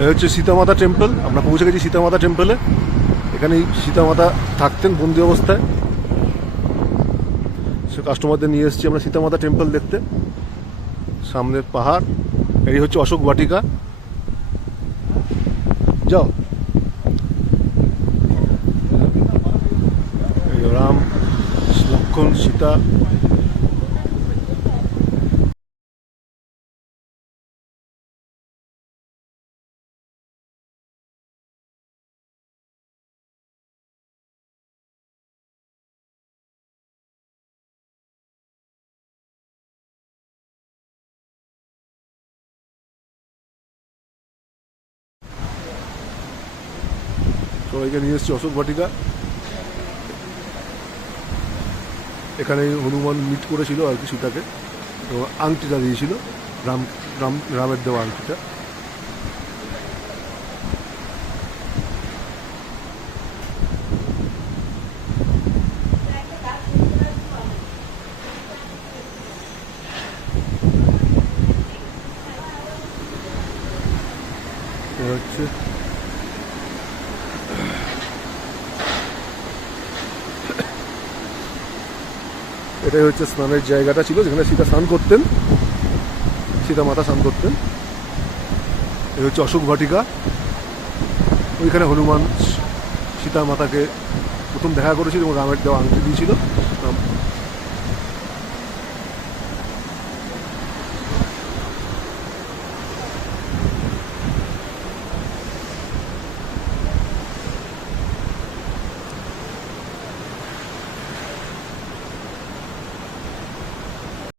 এই হচ্ছে সীতামাতা টেম্পল। আমরা পৌঁছে গেছি সীতামাতা টেম্পলে। এখানেই সীতামাতা থাকতেন বন্দি অবস্থায়। সে কাস্টমারদের নিয়ে এসেছি আমরা সীতামাতা টেম্পল দেখতে। সামনের পাহাড়, এই হচ্ছে অশোক বাটিকা। যাও, এই রাম, লক্ষ্মণ, সীতা। সবাইকে নিয়ে এসেছি অশোক বাটিকা। এখানে হনুমান মিট করেছিল আর কি সীতাকে, তো আংটিটা দিয়েছিল, রাম রাম রামের দেওয়া আংটিটা। হচ্ছে এটাই হচ্ছে স্নানের জায়গাটা ছিল যেখানে সীতা স্নান করতেন, সীতা মাতা স্নান করতেন। এই হচ্ছে অশোক বাটিকা। ওইখানে হনুমান সীতা মাতাকে প্রথম দেখা করেছিল এবং রামের দেওয়া আংটি দিয়েছিল।